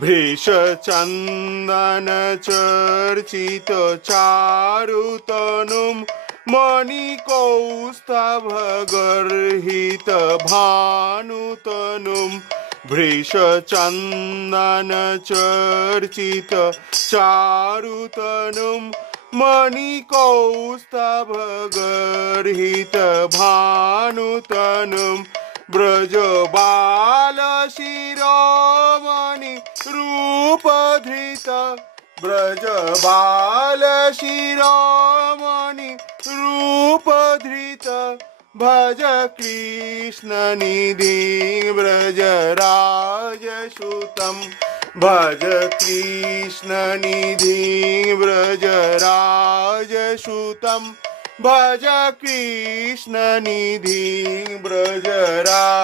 भृशचन्दन चर्चित चारुतनुं मणिकौस्तभगर्हित भानुतनुं भृशचन्दन चर्चित चारुतनुं मणिकौस्तभगर्हित भानुतनुं ब्रजबालशिरोमणि रूपधृत ब्रजबालशिरोमणि रूपधृत भज कृष्णनिधिं व्रजराजसुतं भज कृष्णनिधिं व्रजराजसुतं भज कृष्णनिधिं व्रजराजसुतम्।